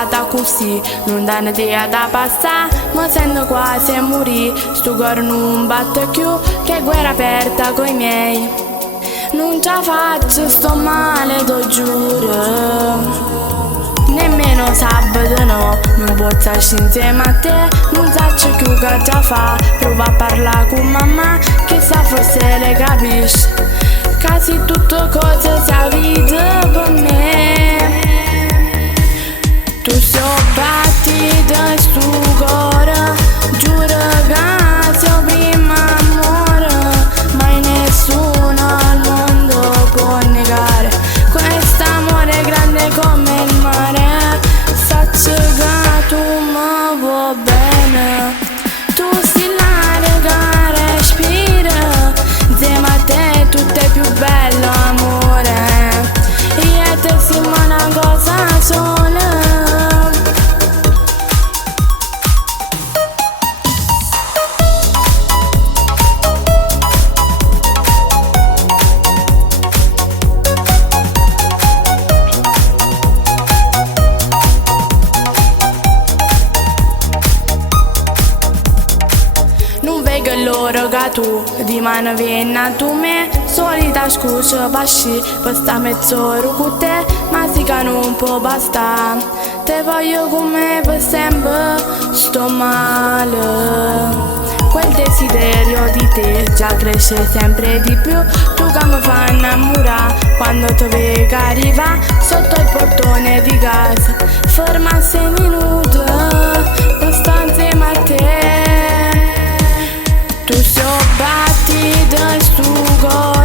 vada così, non danno idea da passare, ma sento quasi a morire. Sto cuore non batte più, che guerra aperta coi miei. Non ce la faccio, sto male, lo giuro. Nemmeno sabato no, non posso stare insieme a te. Non so più che già fa, prova a parlare con mamma, chissà forse le capisci. Quasi tutto cose sia vita per me. Tu sei partita sto cuore, giuro che sei prima amore, mai nessuno al mondo può negare quest'amore grande come il mare. Saccio che tu mi vuoi bene, tu sei l'aria che respira, insieme a te tutto è più bello amore, io e te siamo una cosa sola. Che loro che tu di mano vieni a tu me, solita scusa pasci per sta mezz'ora con te, ma sì che non può bastare, te voglio con me per sempre, sto male. Quel desiderio di te già cresce sempre di più, tu che mi fai innamorare quando ti vedo arriva sotto il portone di casa, ferma 6 minuti per stare insieme a te. Tu sei partita sto cuore,